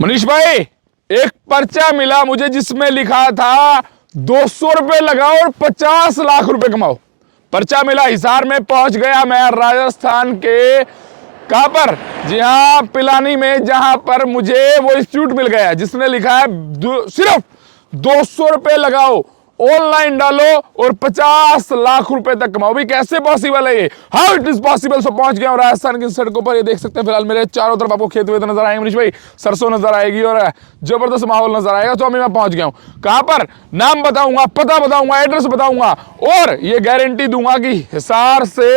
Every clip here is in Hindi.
मनीष भाई, एक पर्चा मिला मुझे जिसमें लिखा था 200 रुपए लगाओ और 50 लाख रुपए कमाओ। पर्चा मिला, हिसार में पहुंच गया मैं, राजस्थान के कहां पर, जी हाँ पिलानी में, जहां पर मुझे वो इंस्टीट्यूट मिल गया जिसने लिखा है सिर्फ 200 रुपए लगाओ, ऑनलाइन डालो और 50 लाख रुपए तक कमाओ। भी कैसे पॉसिबल है ये, हाउ इट इज पॉसिबल। सो पहुंच गया राजस्थान की सड़कों पर, ये देख सकते हैं फिलहाल मेरे चारों तरफ आपको खेत वेत नजर आएंगे मनीष भाई, सरसों नजर आएगी और जबरदस्त माहौल नजर आएगा। तो अभी मैं पहुंच गया हूं कहां पर, नाम बताऊंगा, पता बताऊंगा, एड्रेस बताऊंगा और ये गारंटी दूंगा कि हिसार से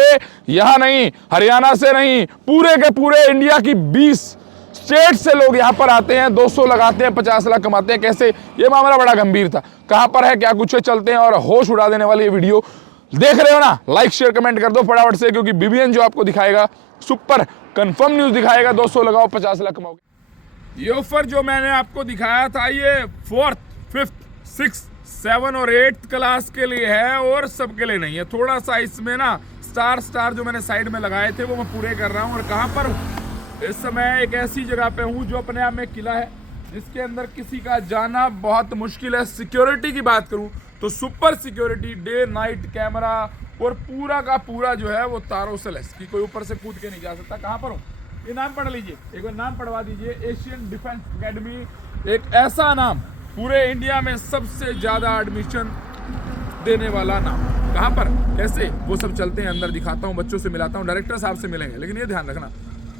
यहां नहीं, हरियाणा से नहीं, पूरे के पूरे इंडिया की 20 स्टेट से लोग यहाँ पर आते हैं, 200 लगाते हैं, 50 लाख कमाते हैं। कैसे, ये मामला बड़ा गंभीर था। कहां पर है, क्या कुछ है, चलते हैं और होश उड़ा देने वाली ये वीडियो देख रहे हो ना, लाइक शेयर कमेंट कर दो फटाफट से, क्योंकि बीबीएन जो आपको दिखाएगा सुपर कंफर्म न्यूज दिखाएगा। 200 लगाओ 50 लाख कमाओगे। ये ऑफर जो मैंने आपको दिखाया था ये 4th, 5th, 6th, 7th और 8th क्लास के लिए है और सबके लिए नहीं है। थोड़ा सा इसमें ना स्टार जो मैंने साइड में लगाए थे वो मैं पूरे कर रहा हूँ। और कहां पर, इस समय एक ऐसी जगह पे हूँ जो अपने आप में किला है, जिसके अंदर किसी का जाना बहुत मुश्किल है। सिक्योरिटी की बात करूँ तो super security, day night camera और पूरा का पूरा जो है वो तारों से लैस, कि कोई ऊपर से कूद के नहीं जा सकता। कहाँ पर हूँ, ये नाम पढ़ लीजिए, एक बार नाम पढ़वा दीजिए, एशियन डिफेंस एकेडमी। एक ऐसा नाम, पूरे इंडिया में सबसे ज़्यादा एडमिशन देने वाला नाम। कहाँ पर, कैसे, वो सब चलते हैं अंदर, दिखाता हूँ, बच्चों से मिलाता हूँ, डायरेक्टर साहब से मिलेंगे। लेकिन ये ध्यान रखना,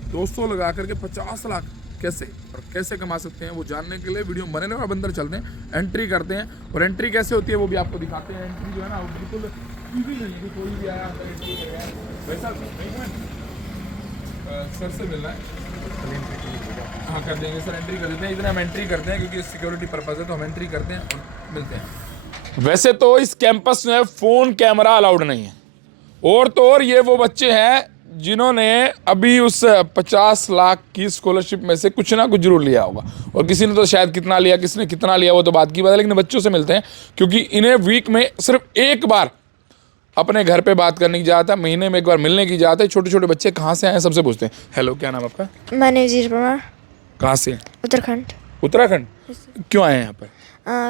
200 लगा करके 50 लाख कैसे और कैसे कमा सकते हैं वो जानने के लिए वीडियो बने रहो। अब अंदर चलते हैं, एंट्री करते हैं और एंट्री कैसे होती है वो भी आपको दिखाते हैं। एंट्री जो है ना वो बिल्कुल ईजी नहीं है कि कोई भी आया अंदर एंट्री करेगा वैसा नहीं। सर से मिलना है, हाँ कर देंगे सर, एंट्री कर देते हैं। इतना हम एंट्री करते हैं क्योंकि सिक्योरिटी पर्पज है, तो हम एंट्री करते हैं और मिलते हैं। वैसे तो इस कैंपस में फ़ोन कैमरा अलाउड नहीं है, और तो और ये वो बच्चे हैं जिन्होंने अभी उस 50 लाख की स्कॉलरशिप में से कुछ ना कुछ जरूर लिया होगा, और किसी ने तो शायद कितना लिया, किसने कितना लिया वो तो बात की बात है। लेकिन बच्चों से मिलते हैं क्योंकि इन्हें वीक में सिर्फ एक बार अपने घर पे बात करने की इजाज़त है, महीने में एक बार मिलने की इजाज़त है। छोटे छोटे बच्चे कहाँ से आए हैं सबसे पूछते हैं। हेलो, क्या नाम आपका? मैंने परमार। कहाँ से? उत्तराखंड। उत्तराखंड, क्यों आए हैं यहाँ पर?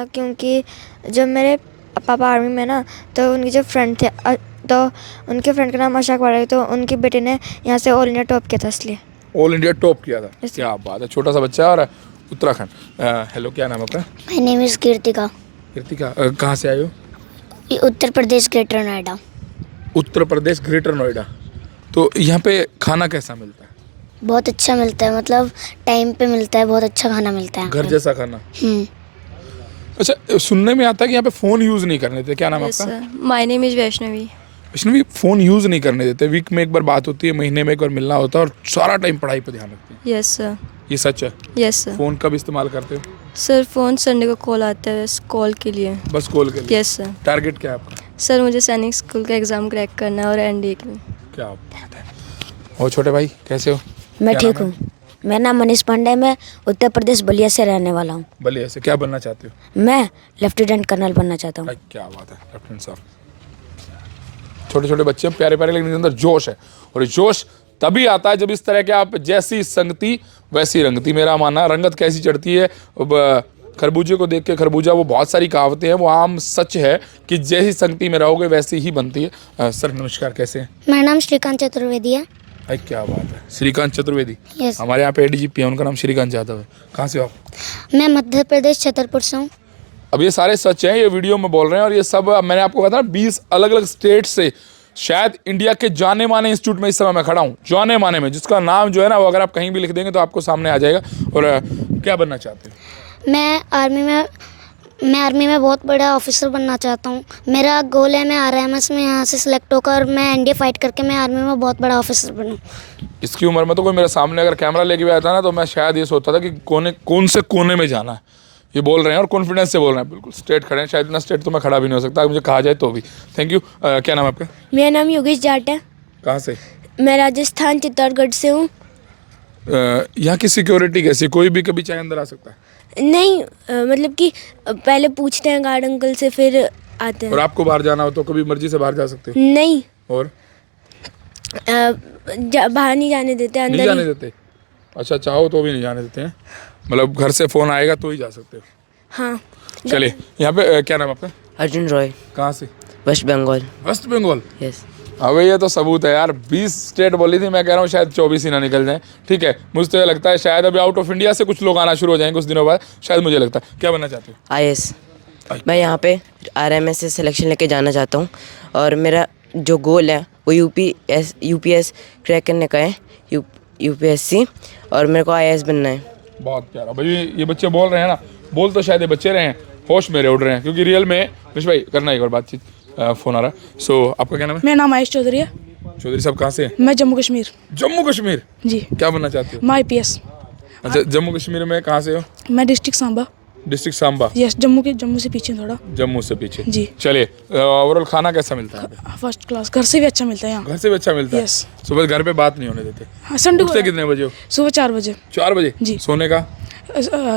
क्योंकि जब मेरे पापा आर्मी में ना, तो उनके जो फ्रेंड थे, तो उनके फ्रेंड का नाम अशोक वाला है, तो उनकी बेटे ने यहाँ से ऑल इंडिया टॉप किया था, इसलिए। ऑल इंडिया टॉप किया था, क्या बात है, छोटा सा बच्चा और उत्तराखंड। हेलो, क्या नाम आपका? My name is Kirtika. Kirtika, कहाँ से आए हो? उत्तर प्रदेश ग्रेटर नोएडा। उत्तर प्रदेश ग्रेटर नोएडा। तो यहाँ पे खाना कैसा मिलता है? बहुत अच्छा मिलता है, मतलब टाइम पे मिलता है, बहुत अच्छा खाना मिलता है, घर जैसा खाना। अच्छा, सुनने में आता है कि यहाँ पे फ़ोन यूज़ नहीं करने देते, क्या नाम आपका? My name is Vaishnavi. Vaishnavi, phone use नहीं करने देते, वीक में एक बार बात होती है, महीने में एक बार मिलना होता है और सारा टाइम पढ़ाई पे ध्यान रखते हैं। Yes sir. ये सच है? Yes sir. फ़ोन कब इस्तेमाल करते हो? सर फ़ोन संडे को कॉल आता है, बस कॉल के लिए। बस कॉल के लिए? Yes sir. टारगेट क्या है आपका? सर मुझे सैनिक स्कूल का एग्ज़ाम क्रैक करना है और एनडीए के लिए। क्या बात है। और छोटे भाई कैसे हो? मैं ठीक हूँ। मेरा नाम मनीष पांडे, मैं उत्तर प्रदेश बलिया से रहने वाला हूँ। बलिया से, क्या बनना चाहते हो? मैं लेफ्टिनेंट कर्नल बनना चाहता हूँ। क्या बात है, लेफ्टिनेंट साहब। छोटे छोटे बच्चे प्यारे प्यारे, लेकिन अंदर जोश है, और ये जोश तभी आता है जब इस तरह के आप, जैसी संगति वैसी रंगती, मेरा मानना। रंगत कैसी चढ़ती है, खरबूजे को देख के खरबूजा, वो बहुत सारी कहावतें हैं, वो आम सच है कि जैसी संगति में रहोगे वैसी ही बनती है। सर नमस्कार, कैसे हैं? मेरा नाम श्रीकांत चतुर्वेदी है। भाई क्या बात है, श्रीकांत चतुर्वेदी। यस। हमारे यहाँ पे एडीजीपी है, उनका नाम श्रीकांत यादव है। कहाँ से हो आप? मैं मध्य प्रदेश छतरपुर से हूँ। अब ये सारे सच हैं, ये वीडियो में बोल रहे हैं, और ये सब मैंने आपको कहा था ना, 20 अलग अलग स्टेट से, शायद इंडिया के जाने माने इंस्टीट्यूट में इस समय मैं खड़ा हूँ, जाने माने में, जिसका नाम जो है ना वो अगर आप कहीं भी लिख देंगे तो आपको सामने आ जाएगा। और क्या बनना चाहते हो? मैं आर्मी में बहुत बड़ा ऑफिसर बनना चाहता हूँ। मेरा गोल है मैं आरएमएस में यहाँ से सिलेक्ट होकर मैं एनडीए फाइट करके मैं आर्मी में बहुत बड़ा ऑफिसर बनूँ। इसकी उम्र में तो कोई मेरे सामने अगर कैमरा लेके भी आता ना, तो मैं शायद ये सोचता था कि कौन से कोने में जाना है। ये बोल रहे हैं और कॉन्फिडेंस से बोल रहे हैं, बिल्कुल स्ट्रेट खड़े हैं। शायद इतना स्ट्रेट तो मैं खड़ा भी नहीं हो सकता, मुझे कहा जाए तो भी। Thank you. क्या नाम आपका? मेरा नाम योगेश जाट है। कहाँ से? मैं राजस्थान चित्तौड़गढ़ से हूँ। यहाँ की सिक्योरिटी कैसी, कोई भी कभी चाहे अंदर आ सकता है? नहीं, मतलब कि पहले पूछते हैं गार्ड अंकल से, फिर आते हैं। और आपको बाहर जाना हो तो कभी मर्जी से बाहर जा सकते हो? नहीं, और बाहर नहीं जाने देते, अंदर नहीं जाने ही। देते? अच्छा, चाहो तो भी नहीं जाने देते हैं, मतलब घर से फ़ोन आएगा तो ही जा सकते हो? हाँ। चलिए, यहाँ पे क्या नाम है आपका? अर्जुन रॉय, कहाँ से? वेस्ट बंगाल। वेस्ट बंगाल? यस। अबे ये तो सबूत है यार, 20 स्टेट बोली थी, मैं कह रहा हूँ शायद 24 ही ना निकल जाए। ठीक है, मुझे तो ये लगता है शायद अभी आउट ऑफ इंडिया से कुछ लोग आना शुरू हो जाएंगे कुछ दिनों बाद, शायद मुझे लगता है। क्या बनना चाहते हो? IAS। मैं यहाँ पे RMS से सिलेक्शन लेके जाना चाहता हूँ और मेरा जो गोल है वो UPS क्रैक करने का है, UPSC, और मेरे को IAS बनना है। बहुत प्यारा भाई, ये बच्चे बोल रहे हैं ना, बोल तो शायद ये बच्चे रहे हैं, होश मेरे उड़ रहे हैं, क्योंकि रियल में निश भाई करना एक और बातचीत, फ़ोन आ रहा है। सो आपका क्या नाम है? मेरा नाम आयुष चौधरी है। चौधरी साहब कहाँ से हैं? मैं जम्मू कश्मीर। जम्मू कश्मीर? जी। क्या बनना चाहते हो? मैं IPS। अच्छा, जम्मू कश्मीर में कहाँ से हो? मैं district Samba. District Samba? Yes, Jammu से पीछे थोड़ा। जम्मू से पीछे? जी। चलिए, ओवरऑल खाना कैसा मिलता है? फर्स्ट क्लास, घर से भी अच्छा मिलता है यहाँ। घर से भी अच्छा मिलता है? यस। सुबह घर पे बात नहीं होने देते? हाँ, संडे उठते को कितने बजे हो? सुबह 4 बजे। 4 बजे? जी। सोने का?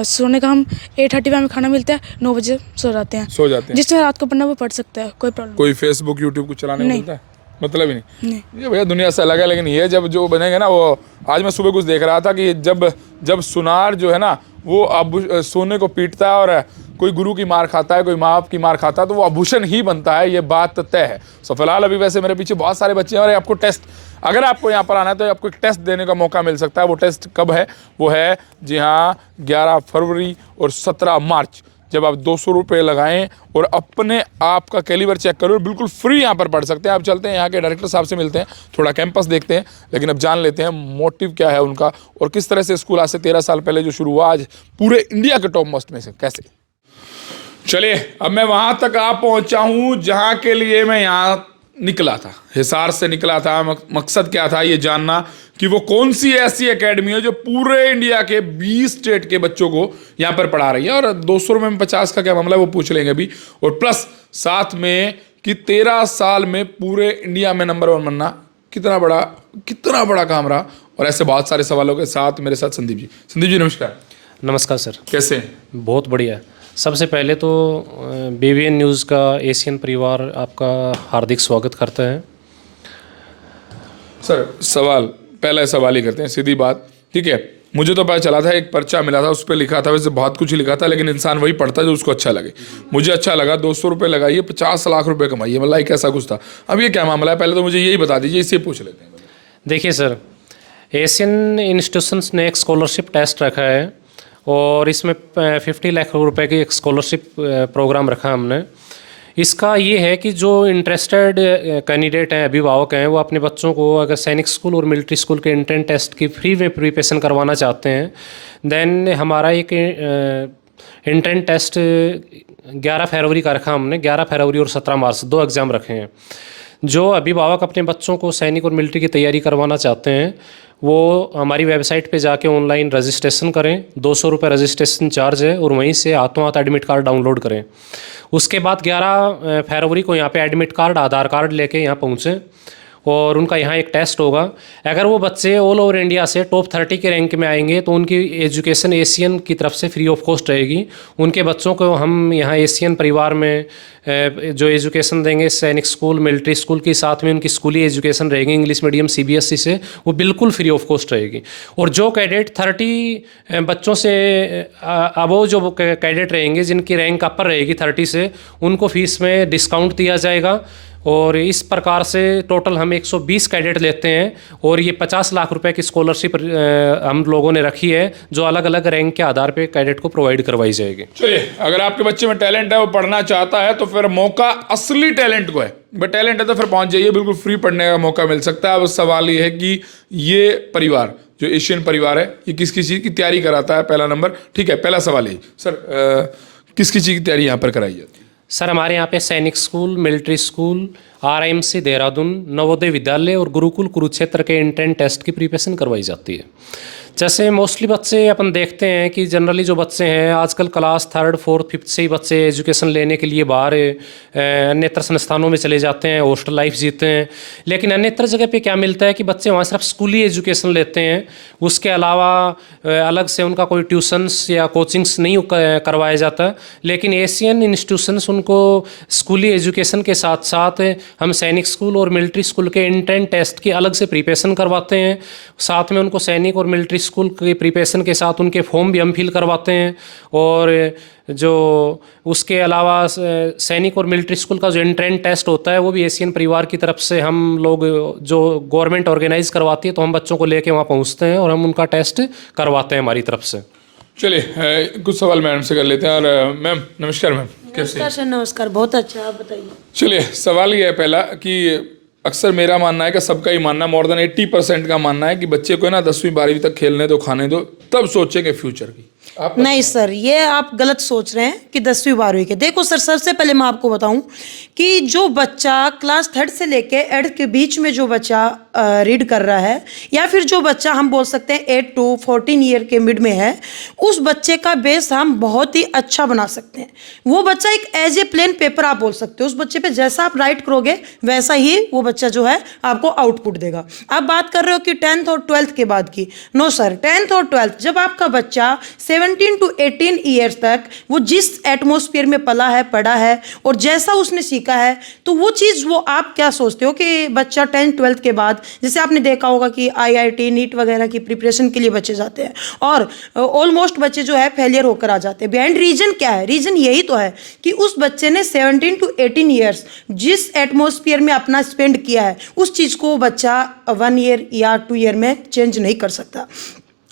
सोने का हम 8:30 पे हमें खाना मिलता है, 9 बजे सो जाते हैं। सो जाते हैं? जिसने रात को पढ़ना वो पढ़ सकता है, कोई प्रॉब्लम कोई फेसबुक यूट्यूब कुछ चलाने को नहीं। मिलता है? मतलब ही नहीं। नहीं। ये भैया दुनिया से अलग है, लेकिन ये जब जो बनेंगे ना, वो आज मैं सुबह कुछ देख रहा था कि जब सुनार जो है ना वो अब सोने को पीटता है और कोई गुरु की मार खाता है, कोई माँ बाप की मार खाता है, तो वो आभूषण ही बनता है, ये बात तय है। सो फिलहाल अभी वैसे मेरे पीछे बहुत सारे बच्चे हैं और आपको टेस्ट, अगर आपको यहाँ पर आना है तो आपको एक टेस्ट देने का मौका मिल सकता है। वो टेस्ट कब है? वो है जी हाँ 11 फरवरी और 17 मार्च, जब आप 200 रुपये लगाएं और अपने आप का कैलिबर चेक करो, बिल्कुल फ्री यहाँ पर पढ़ सकते हैं। आप चलते हैं यहाँ के डायरेक्टर साहब से मिलते हैं, थोड़ा कैंपस देखते हैं, लेकिन अब जान लेते हैं मोटिव क्या है उनका और किस तरह से स्कूल आज से 13 साल पहले जो शुरू हुआ आज पूरे इंडिया के टॉप मोस्ट में से कैसे। चलिए, अब मैं वहाँ तक आ पहुँचा हूँ जहाँ के लिए मैं यहाँ निकला था, हिसार से निकला था। मकसद क्या था? ये जानना कि वो कौन सी ऐसी एकेडमी है जो पूरे इंडिया के 20 स्टेट के बच्चों को यहाँ पर पढ़ा रही है। और 200 रुपये में 50 का क्या मामला है वो पूछ लेंगे अभी, और प्लस साथ में कि 13 साल में पूरे इंडिया में नंबर 1 बनना कितना बड़ा काम रहा। और ऐसे बहुत सारे सवालों के साथ मेरे साथ संदीप जी। संदीप जी नमस्कार। नमस्कार सर। कैसे हैं? बहुत बढ़िया। सबसे पहले तो BBN न्यूज़ का एशियन परिवार आपका हार्दिक स्वागत करता है। सर पहला सवाल ही करते हैं, सीधी बात, ठीक है। मुझे तो पता चला था एक पर्चा मिला था, उस पर लिखा था, वैसे बहुत कुछ लिखा था, लेकिन इंसान वही पढ़ता जो उसको अच्छा लगे। मुझे अच्छा लगा, 200 रुपये लगाइए, 50 लाख रुपए कमाइए, मतलब एक ऐसा कुछ था। अब ये क्या मामला है? पहले तो मुझे यही बता दीजिए, इससे पूछ लेते हैं। देखिए सर, एशियन इंस्टीट्यूशंस ने एक स्कॉलरशिप टेस्ट रखा है और इसमें 50 लाख रुपए की एक स्कॉलरशिप प्रोग्राम रखा हमने। इसका ये है कि जो इंटरेस्टेड कैंडिडेट हैं, अभिभावक हैं, वो अपने बच्चों को अगर सैनिक स्कूल और मिलिट्री स्कूल के एंट्रेंस टेस्ट की फ्री में प्रिपरेशन करवाना चाहते हैं, देन हमारा एक एंट्रेंस टेस्ट 11 फरवरी का रखा हमने। 11 फरवरी और 17 मार्च 2 एग्ज़ाम रखे हैं। जो अभिभावक अपने बच्चों को सैनिक और मिलिट्री की तैयारी करवाना चाहते हैं वो हमारी वेबसाइट पे जाके ऑनलाइन रजिस्ट्रेशन करें। 200 रुपये रजिस्ट्रेशन चार्ज है और वहीं से हाथों हाथ एडमिट कार्ड डाउनलोड करें। उसके बाद 11 फरवरी को यहाँ पे एडमिट कार्ड, आधार कार्ड लेके यहाँ पहुँचें और उनका यहाँ एक टेस्ट होगा। अगर वो बच्चे ऑल ओवर इंडिया से टॉप 30 के रैंक में आएंगे तो उनकी एजुकेशन एशियन की तरफ से फ्री ऑफ कॉस्ट रहेगी। उनके बच्चों को हम यहाँ एशियन परिवार में जो एजुकेशन देंगे, सैनिक स्कूल, मिलिट्री स्कूल के साथ में उनकी स्कूली एजुकेशन रहेगी इंग्लिश मीडियम CBSE से, वो बिल्कुल फ्री ऑफ कॉस्ट रहेगी। और जो कैडेट 30 बच्चों से अबव जो कैडेट रहेंगे जिनकी रैंक अपर रहेगी 30 से, उनको फीस में डिस्काउंट दिया जाएगा। और इस प्रकार से टोटल हम 120 कैडेट लेते हैं और ये 50 लाख रुपए की स्कॉलरशिप हम लोगों ने रखी है जो अलग अलग रैंक के आधार पे कैडेट को प्रोवाइड करवाई जाएगी। चलिए, अगर आपके बच्चे में टैलेंट है, वो पढ़ना चाहता है, तो फिर मौका असली टैलेंट को है। बट टैलेंट है तो फिर पहुंच जाइए, बिल्कुल फ्री पढ़ने का मौका मिल सकता है। अब सवाल ये है कि ये परिवार जो एशियन परिवार है ये किस किस चीज़ की तैयारी कराता है? पहला नंबर, ठीक है, पहला सवाल यही सर, किस किस चीज़ की तैयारी यहाँ पर कराई जाती है? सर हमारे यहाँ पे सैनिक school, military school, RIMC Dehradun, Navodaya Vidyalaya और गुरुकुल कुरुक्षेत्र के एंट्रेंस टेस्ट की प्रिपरेशन करवाई जाती है। जैसे मोस्टली बच्चे अपन देखते हैं कि जनरली जो बच्चे हैं आजकल क्लास 3rd, 4th, 5th से ही बच्चे एजुकेशन लेने के लिए बाहर अन्यत्र संस्थानों में चले जाते हैं, हॉस्टल लाइफ जीते हैं। लेकिन अन्यत्र जगह पे क्या मिलता है कि बच्चे वहाँ सिर्फ स्कूली एजुकेशन लेते हैं, उसके अलावा अलग से उनका कोई ट्यूशन्स या कोचिंग्स नहीं करवाया जाता। लेकिन एशियन इंस्टीट्यूशंस उनको स्कूली एजुकेशन के साथ साथ हम सैनिक स्कूल और मिलिट्री स्कूल के एंट्रेंस टेस्ट की अलग से प्रिपरेशन करवाते हैं। साथ में उनको सैनिक और मिलिट्री स्कूल की प्रिपरेशन के साथ उनके फॉर्म भी हम फिल करवाते हैं। और जो उसके अलावा सैनिक और मिलिट्री स्कूल का जो एंट्रेंस टेस्ट होता है वो भी एशियन परिवार की तरफ से हम लोग, जो गवर्नमेंट ऑर्गेनाइज करवाती है, तो हम बच्चों को लेके वहाँ पहुँचते हैं और हम उनका टेस्ट करवाते हैं हमारी तरफ से। चलिए कुछ सवाल मैडम से कर लेते हैं। और मैम नमस्कार। मैम कैसे नमस्कार हैं? सर, नमस्कार, बहुत अच्छा, आप बताइए। चलिए सवाल ये है पहला कि अक्सर मेरा मानना है कि सबका ही मानना, मोर देन 80% का मानना है कि बच्चे को ना 10वीं 12वीं तक खेलने दो, खाने दो, तब सोचेंगे फ्यूचर की। आप नहीं सर, ये आप गलत सोच रहे हैं कि 10वीं 12वीं के। देखो सर, सबसे पहले मैं आपको बताऊं कि जो बच्चा क्लास 3rd से लेके 8th के बीच में जो बच्चा रीड कर रहा है, या फिर जो बच्चा हम बोल सकते हैं 8 to 14 ईयर के मिड में है, उस बच्चे का बेस हम बहुत ही अच्छा बना सकते हैं। वो बच्चा एक एज ए प्लेन पेपर आप बोल सकते हो, उस बच्चे पे जैसा आप राइट करोगे वैसा ही वो बच्चा जो है आपको आउटपुट देगा। आप बात कर रहे हो कि 10th और 12th के बाद की, नो सर, 10th और 12th जब आपका बच्चा 17 to 18 ईयर्स तक वो जिस एटमॉस्फेयर में पला है, पढ़ा है और जैसा उसने सीखा है, तो वो चीज़ वो आप क्या सोचते हो कि बच्चा 10th 12th के बाद, जैसे आपने देखा होगा कि IIT नीट वगैरह की प्रिपरेशन के लिए बच्चे जाते हैं और ऑलमोस्ट बच्चे जो है फेलियर होकर आ जाते हैं। बिहाइंड रीजन क्या है? रीजन यही तो है कि उस बच्चे ने 17 to 18 ईयर्स जिस एटमॉस्फेयर में अपना स्पेंड किया है, उस चीज़ को बच्चा 1 ईयर या 2 ईयर में चेंज नहीं कर सकता।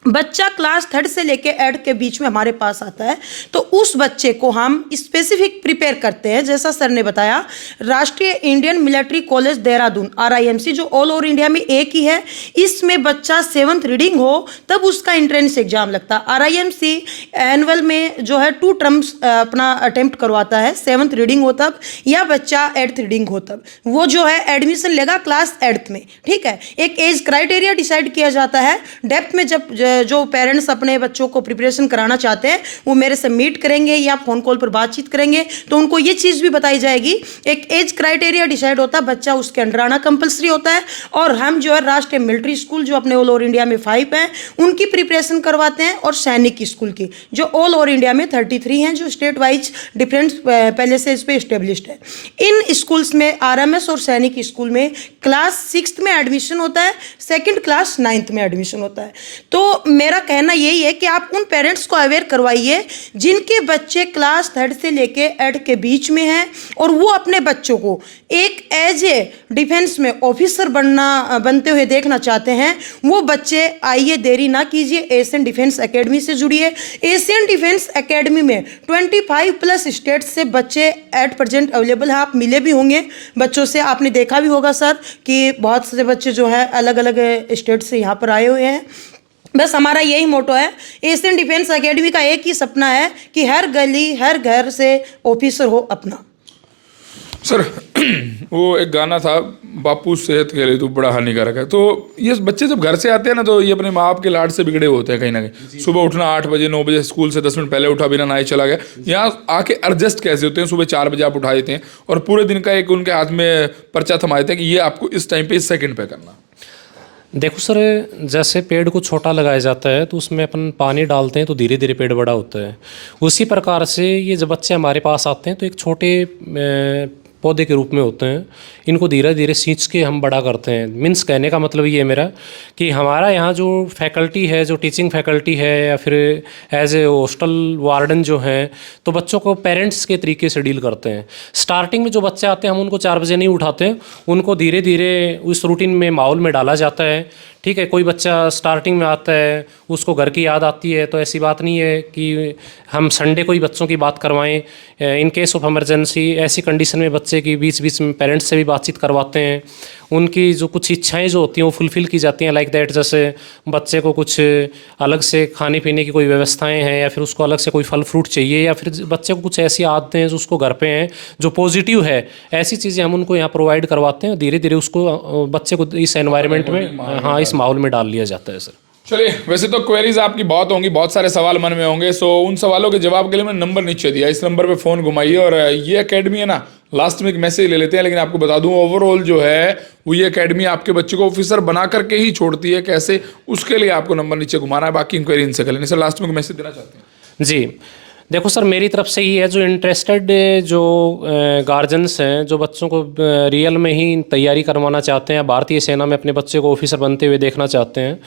बच्चा क्लास 3rd से लेके 8th के बीच में हमारे पास आता है, तो उस बच्चे को हम स्पेसिफिक प्रिपेयर करते हैं। जैसा सर ने बताया, राष्ट्रीय Indian military college Dehradun RIMC जो ऑल ओवर इंडिया में एक ही है, इसमें बच्चा 7th रीडिंग हो तब उसका एंट्रेंस एग्जाम लगता है। RIMC एनुअल में जो है 2 टर्म्स अपना अटेम्प्ट करवाता है, 7th रीडिंग हो तब या बच्चा 8th रीडिंग हो तब, वो जो है एडमिशन लेगा क्लास 8th में। ठीक है, एक एज क्राइटेरिया डिसाइड किया जाता है। डेप्थ में जब जो पेरेंट्स अपने बच्चों को प्रिपरेशन कराना चाहते हैं वो मेरे से मीट करेंगे या फोन कॉल पर बातचीत करेंगे, तो उनको ये चीज़ भी बताई जाएगी। एक एज क्राइटेरिया डिसाइड होता है, बच्चा उसके अंडर आना कंपलसरी होता है। और हम जो है राष्ट्रीय मिलिट्री स्कूल जो अपने ऑल ओवर इंडिया में 5 हैं उनकी प्रिपरेशन करवाते हैं, और सैनिक स्कूल की जो ऑल ओवर इंडिया में 33 हैं, जो स्टेट वाइज डिफरेंस पहले से इस पर इस्टेब्लिश्ड है। इन स्कूल्स में RMS और सैनिक स्कूल में क्लास 6th में एडमिशन होता है, सेकेंड क्लास 9th में एडमिशन होता है। तो मेरा कहना यही है कि आप उन पेरेंट्स को अवेयर करवाइए जिनके बच्चे क्लास 3rd से लेके 8th के बीच में हैं और वो अपने बच्चों को एक एज ए डिफेंस में ऑफिसर बनते हुए देखना चाहते हैं। वो बच्चे आइए, देरी ना कीजिए, एशियन डिफेंस एकेडमी से जुड़िए। एशियन डिफेंस एकेडमी में 25+ स्टेट्स से बच्चे एट प्रेजेंट अवेलेबल हैं। आप मिले भी होंगे बच्चों से, आपने देखा भी होगा सर कि बहुत से बच्चे जो है अलग अलग स्टेट से यहाँ पर आए हुए हैं। बस हमारा यही मोटो है, एशियन डिफेंस एकेडमी का एक ही सपना है कि हर गली हर घर से ऑफिसर हो अपना। सर वो एक गाना था, बापू सेहत के लिए तो बड़ा हानिकारक है। तो ये बच्चे जब घर से आते हैं ना, तो ये अपने माँ बाप के लाड से बिगड़े होते हैं कहीं ना कहीं। सुबह उठना 8 बजे, 9 बजे स्कूल से 10 मिनट पहले उठा, बिना नहाए चला गया। यहाँ आके एडजस्ट कैसे होते हैं? सुबह 4 बजे आप उठा देते हैं और पूरे दिन का एक उनके हाथ में पर्चा थमा देते हैं कि ये आपको इस टाइम पे इस सेकंड पे करना। देखो सर, जैसे पेड़ को छोटा लगाया जाता है तो उसमें अपन पानी डालते हैं तो धीरे धीरे पेड़ बड़ा होता है। उसी प्रकार से ये जब बच्चे हमारे पास आते हैं तो एक छोटे पौधे के रूप में होते हैं। इनको धीरे धीरे सींच के हम बड़ा करते हैं। मीन्स कहने का मतलब ये है मेरा कि हमारा यहाँ जो फैकल्टी है, जो टीचिंग फैकल्टी है या फिर एज ए हॉस्टल वार्डन जो हैं, तो बच्चों को पेरेंट्स के तरीके से डील करते हैं। स्टार्टिंग में जो बच्चे आते हैं हम उनको 4 बजे नहीं उठाते, उनको धीरे धीरे उस रूटीन में माहौल में डाला जाता है। ठीक है, कोई बच्चा स्टार्टिंग में आता है उसको घर की याद आती है, तो ऐसी बात नहीं है कि हम संडे को ही बच्चों की बात करवाएं। इन केस ऑफ इमरजेंसी ऐसी कंडीशन में बच्चे की बीच बीच में पेरेंट्स से भी बातचीत करवाते हैं। उनकी जो कुछ इच्छाएं जो होती हैं वो फुलफ़िल की जाती हैं, लाइक दैट। जैसे बच्चे को कुछ अलग से खाने पीने की कोई व्यवस्थाएं हैं, या फिर उसको अलग से कोई फल फ्रूट चाहिए, या फिर बच्चे को कुछ ऐसी आदतें हैं जो उसको घर पे हैं जो पॉजिटिव है, ऐसी चीज़ें हम उनको यहाँ प्रोवाइड करवाते हैं। धीरे धीरे उसको बच्चे को इस एनवायरनमेंट में, हाँ, इस माहौल में डाल लिया जाता है सर। चलिए, वैसे तो क्वेरीज आपकी बहुत होंगी, बहुत सारे सवाल मन में होंगे। सो उन सवालों के जवाब के लिए मैंने नंबर नीचे दिया, इस नंबर पे फ़ोन घुमाइए। और ये एकेडमी है ना, लास्ट में एक मैसेज ले लेते हैं, लेकिन आपको बता दूं ओवरऑल जो है वो ये एकेडमी आपके बच्चे को ऑफिसर बना करके ही छोड़ती है। कैसे, उसके लिए आपको नंबर नीचे घुमाना है। बाकी इंक्वायरी इनसे कर लेनी। सर लास्ट में मैसेज देना चाहते हैं? जी देखो सर, मेरी तरफ से ये है, जो इंटरेस्टेड जो गार्जियंस हैं, जो बच्चों को रियल में ही तैयारी करवाना चाहते हैं, भारतीय सेना में अपने बच्चे को ऑफिसर बनते हुए देखना चाहते हैं,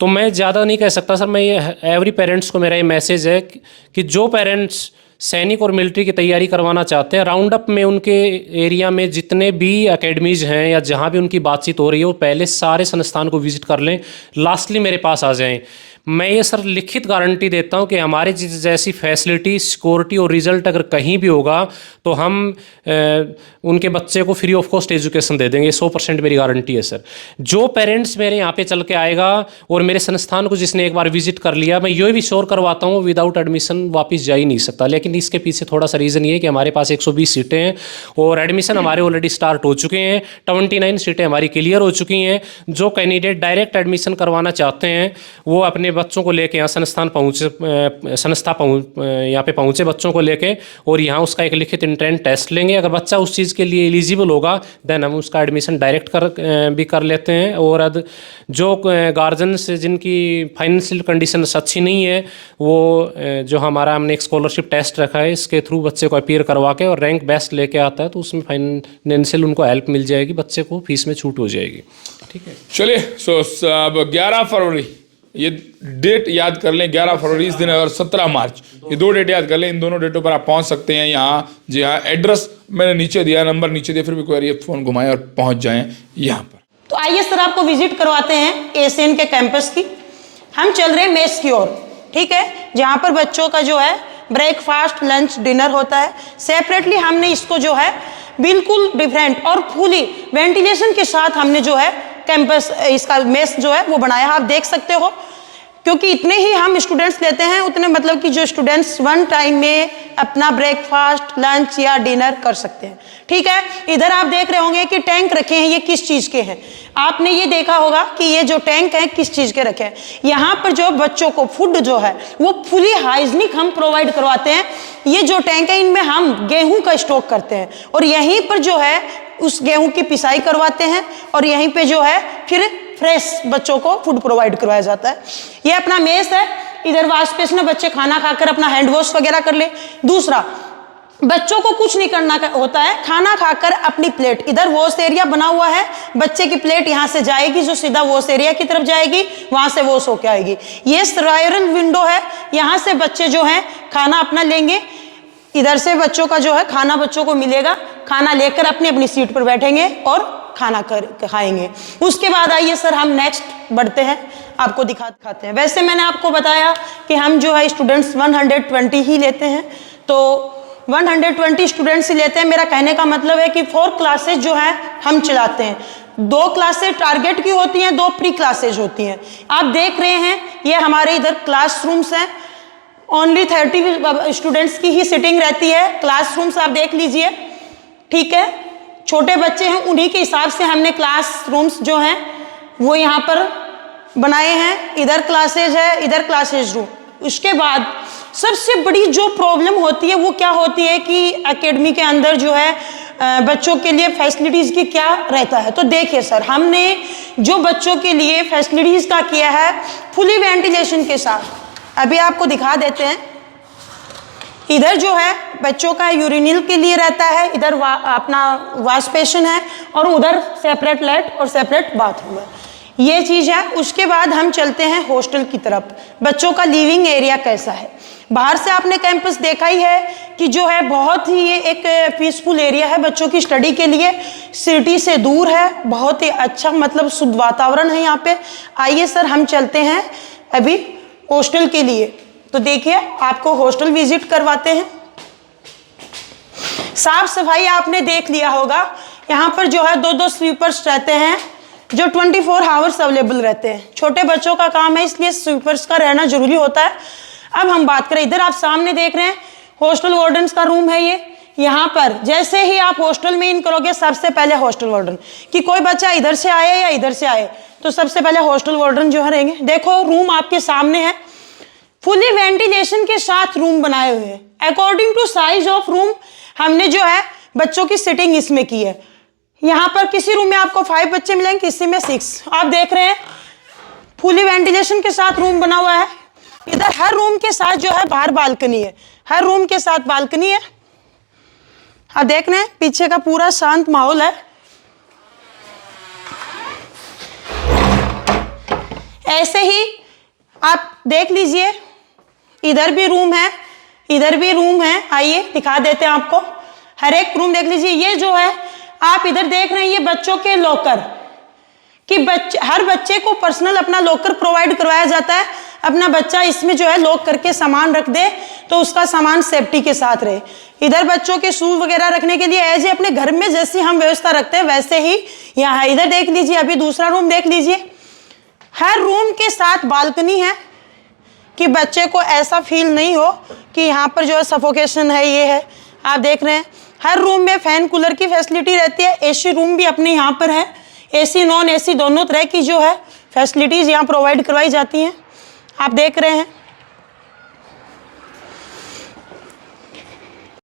तो मैं ज़्यादा नहीं कह सकता सर। मैं ये एवरी पेरेंट्स को मेरा ये मैसेज है कि जो पेरेंट्स सैनिक और मिलिट्री की तैयारी करवाना चाहते हैं, राउंड अप में उनके एरिया में जितने भी एकेडमीज़ हैं या जहाँ भी उनकी बातचीत हो रही है, वो पहले सारे संस्थान को विजिट कर लें, लास्टली मेरे पास आ जाएं। मैं ये सर लिखित गारंटी देता हूँ कि हमारे जैसी फैसिलिटी, सिक्योरिटी और रिजल्ट अगर कहीं भी होगा तो हम उनके बच्चे को फ्री ऑफ कॉस्ट एजुकेशन दे देंगे। 100% मेरी गारंटी है सर। जो पेरेंट्स मेरे यहाँ पे चल के आएगा और मेरे संस्थान को जिसने एक बार विजिट कर लिया, मैं ये भी श्योर करवाता हूँ विदाउट एडमिशन वापस जा ही नहीं सकता। लेकिन इसके पीछे थोड़ा सा रीज़न ये है कि हमारे पास 120 सीटें हैं और एडमिशन हमारे ऑलरेडी स्टार्ट हो चुके हैं। 29 सीटें हमारी क्लियर हो चुकी हैं। जो कैंडिडेट डायरेक्ट एडमिशन करवाना चाहते हैं वो अपने बच्चों को लेके यहाँ यहाँ पे पहुँचे बच्चों को लेके, और यहाँ उसका एक लिखित इंट्रेंस टेस्ट लेंगे। अगर बच्चा उस चीज़ के लिए एलिजिबल होगा देन हम उसका एडमिशन डायरेक्ट भी कर लेते हैं। और जो गार्जियंस जिनकी फाइनेंशियल कंडीशन अच्छी नहीं है, वो जो हमने एक स्कॉलरशिप टेस्ट रखा है, इसके थ्रू बच्चे को अपीयर करवा के और रैंक बेस्ट लेके आता है तो उसमें फाइनेंशियल उनको हेल्प मिल जाएगी, बच्चे को फीस में छूट हो जाएगी। ठीक है, चलिए। सो अब 11 फरवरी ये डेट याद कर लें, 11 फरवरी इस दिन और 17 मार्च, ये 2 डेट याद कर लें। इन दोनों डेटों पर आप पहुंच सकते हैं यहाँ। जी हाँ, एड्रेस मैंने नीचे दिया, नंबर नीचे दिया, फिर भी कोई फ़ोन घुमाएं और पहुँच जाएं यहाँ पर। तो आइए सर आपको विजिट करवाते हैं एशियन के कैंपस की। हम चल रहे हैं मेस की ओर, ठीक है, जहाँ पर बच्चों का जो है ब्रेकफास्ट, लंच, डिनर होता है। सेपरेटली हमने इसको जो है बिल्कुल डिफरेंट और फुली वेंटिलेशन के साथ हमने जो है कैंपस, इसका मेस जो है वो बनाया। आप देख सकते हो, क्योंकि इतने ही हम स्टूडेंट्स लेते हैं, उतने मतलब कि जो स्टूडेंट्स वन टाइम में अपना ब्रेकफास्ट, लंच या डिनर कर सकते हैं। ठीक है, इधर आप देख रहे होंगे कि टैंक रखे हैं, ये किस चीज़ के हैं। आपने ये देखा होगा कि ये जो टैंक हैं किस चीज़ के रखे हैं। यहाँ पर जो बच्चों को फूड जो है वो फुली हाइजीनिक हम प्रोवाइड करवाते हैं। ये जो टैंक है इनमें हम गेहूँ का स्टॉक करते हैं और यहीं पर जो है उस गेहूं की पिसाई करवाते हैं और यहीं पे जो है फिर फ्रेश बच्चों को फूड प्रोवाइड करवाया जाता है। ये अपना मेस है, इधर वॉश बेसिन में बच्चे खाना खाकर अपना हैंड वॉश वगैरह कर ले। दूसरा, बच्चों को कुछ नहीं करना होता है, खाना खाकर अपनी प्लेट, इधर वॉश एरिया बना हुआ है, बच्चे की प्लेट यहाँ से जाएगी जो सीधा वॉश एरिया की तरफ जाएगी, वहाँ से वॉश होके आएगी। ये स्पाइरल विंडो है, यहाँ से बच्चे जो हैं खाना अपना लेंगे, इधर से बच्चों का जो है खाना बच्चों को मिलेगा, खाना लेकर अपनी अपनी सीट पर बैठेंगे और खाना खाएंगे। उसके बाद आइए सर हम नेक्स्ट बढ़ते हैं, आपको दिखाते हैं। वैसे मैंने आपको बताया कि हम जो है स्टूडेंट्स 120 ही लेते हैं, तो 120 स्टूडेंट्स ही लेते हैं। मेरा कहने का मतलब है कि 4 क्लासेज जो है हम चलाते हैं। 2 क्लासेज टारगेट की होती हैं, 2 प्री क्लासेज होती हैं। आप देख रहे हैं ये हमारे इधर क्लासरूम्स हैं, ओनली 30 स्टूडेंट्स की ही सिटिंग रहती है। क्लासरूम्स आप देख लीजिए, ठीक है, छोटे बच्चे हैं उन्हीं के हिसाब से हमने क्लासरूम्स जो हैं वो यहाँ पर बनाए हैं। इधर क्लासेज है, इधर क्लासेज रूम। उसके बाद सबसे बड़ी जो प्रॉब्लम होती है वो क्या होती है कि एकेडमी के अंदर जो है बच्चों के लिए फैसिलिटीज़ की क्या रहता है। तो देखिए सर, हमने जो बच्चों के लिए फैसिलिटीज़ का किया है फुली वेंटिलेशन के साथ, अभी आपको दिखा देते हैं। इधर जो है बच्चों का यूरिनल के लिए रहता है, इधर अपना वॉश बेसिन है और उधर सेपरेट लेट और सेपरेट बाथरूम है, ये चीज़ है। उसके बाद हम चलते हैं हॉस्टल की तरफ। बच्चों का लिविंग एरिया कैसा है, बाहर से आपने कैंपस देखा ही है कि जो है बहुत ही ये एक पीसफुल एरिया है बच्चों की स्टडी के लिए, सिटी से दूर है, बहुत ही अच्छा मतलब शुद्ध वातावरण है यहाँ पे। आइए सर हम चलते हैं अभी हॉस्टल के लिए। तो देखिए आपको हॉस्टल विजिट करवाते हैं। साफ सफाई आपने देख लिया होगा, यहाँ पर जो है 2-2 स्वीपर्स रहते हैं जो 24 आवर्स अवेलेबल रहते हैं। छोटे बच्चों का काम है इसलिए स्वीपर्स का रहना जरूरी होता है। अब हम बात करें, इधर आप सामने देख रहे हैं हॉस्टल वार्डन्स का रूम है ये। यहाँ पर जैसे ही आप हॉस्टल में इन करोगे, सबसे पहले हॉस्टल वार्डन कि कोई बच्चा इधर से आए या इधर से आए, तो सबसे पहले हॉस्टल वार्डन जो है रहेंगे। देखो रूम आपके सामने है, फुली वेंटिलेशन के साथ रूम बनाए हुए हैं। According to size of room हमने जो है बच्चों की सिटिंग इसमें की है। यहाँ पर किसी रूम में आपको 5 बच्चे मिलेंगे, किसी में 6। आप देख रहे हैं फुली वेंटिलेशन के साथ रूम बना हुआ है। इधर हर रूम के साथ जो है बाहर बालकनी है, हर रूम के साथ बालकनी है। आप देख रहे हैं पीछे का पूरा शांत माहौल है। ऐसे ही आप देख लीजिए, इधर भी रूम है, इधर भी रूम है। आइए दिखा देते हैं आपको, हर एक रूम देख लीजिए। ये जो है आप इधर देख रहे हैं, ये बच्चों के लॉकर कि हर बच्चे को पर्सनल अपना लॉकर प्रोवाइड करवाया जाता है। अपना बच्चा इसमें जो है लॉक करके सामान रख दे तो उसका सामान सेफ्टी के साथ रहे। इधर बच्चों के शूज वगैरह रखने के लिए एज अपने घर में जैसी हम व्यवस्था रखते हैं वैसे ही यहाँ है। इधर देख लीजिए, अभी दूसरा रूम देख लीजिए। हर रूम के साथ बालकनी है कि बच्चे को ऐसा फील नहीं हो कि यहाँ पर जो है सफोकेशन है, ये है। आप देख रहे हैं हर रूम में फैन कूलर की फैसिलिटी रहती है। एसी रूम भी अपने यहाँ पर है, एसी नॉन एसी दोनों तरह की जो है फैसिलिटीज़ यहाँ प्रोवाइड करवाई जाती हैं। आप देख रहे हैं